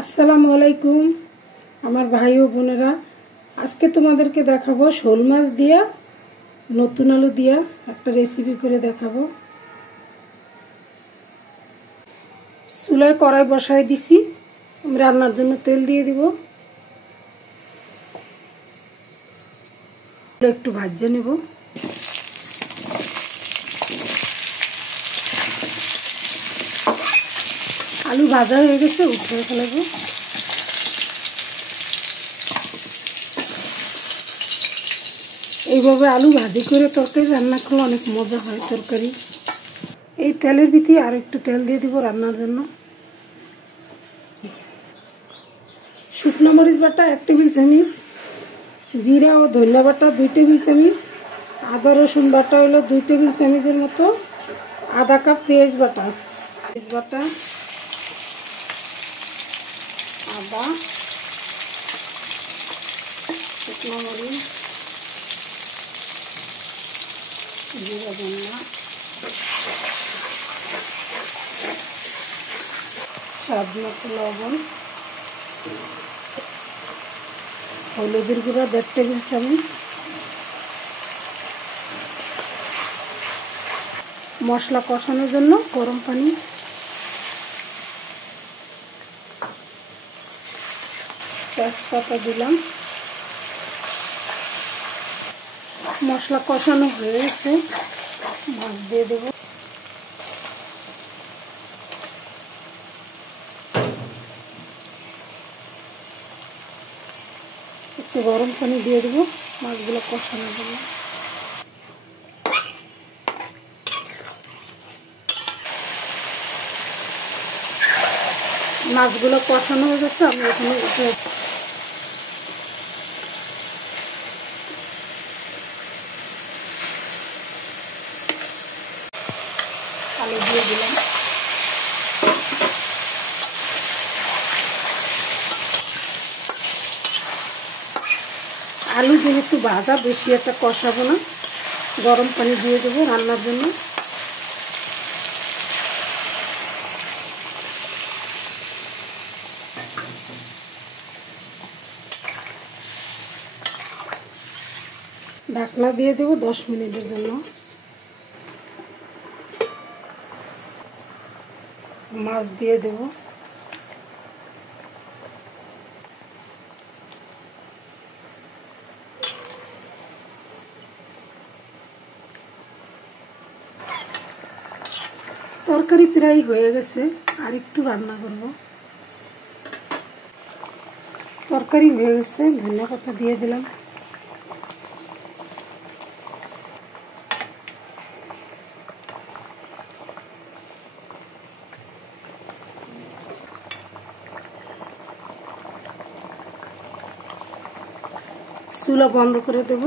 আসসালামু আলাইকুম আমার ভাই ও বোনেরা, আজকে তোমাদেরকে দেখাবো শোল মাছ দিয়া নতুন আলু দিয়া একটা রেসিপি করে দেখাবো। চুলায় কড়াই বসায় দিছি, আমি রান্নার জন্য তেল দিয়ে দিব। একটু ভাজে নেব। আলু ভাজা হয়ে গেছে, উঠিয়ে ফেলবো। এইভাবে আলু ভাজি করে তরকারি রান্না করলে অনেক মজা হয় তরকারি। এই তেলের ভিতরে আর একটু তেল দিয়ে দিব রান্নার জন্য। শুকনো মরিচ বাটা 1 টেবিল চামচ, জিরা ও ধনিয়া বাটা 2 টেবিল চামচ, আদা রসুন বাটা হলো 2 টেবিল চামচের মতো, আধা কাপ পেঁয়াজ বাটা, আদা, শুকনো মরিচ, জিরা, ধনিয়া, স্বাদ মতো লবণ, হলুদের গুঁড়া 1.5 টেবিল চামচ, মশলা কষানোর জন্য গরম পানি, তেজপাতা দিলাম। মশলা কষানো হয়ে গেছে, মাছ দিয়ে দেব। একটু গরম পানি দিয়ে দেবো মাছগুলো কষানোর জন্য। মাছগুলো কষানো হয়ে গেছে, আমি এখানে আলু দিয়ে দিলাম। আলু যেহেতু ভাজা, বেশি একটা কষাবো না, গরম পানি দিয়ে দেবো রান্নার জন্য। ঢাকনা দিয়ে দেবো 10 মিনিটের জন্য। মাছ দিয়ে দেব। তরকারি প্রায় হয়ে গেছে, আর একটু রান্না করব। তরকারি হয়ে গেছে, ধনিয়া পাতা দিয়ে দিলাম। চুলা বন্ধ করে দেব।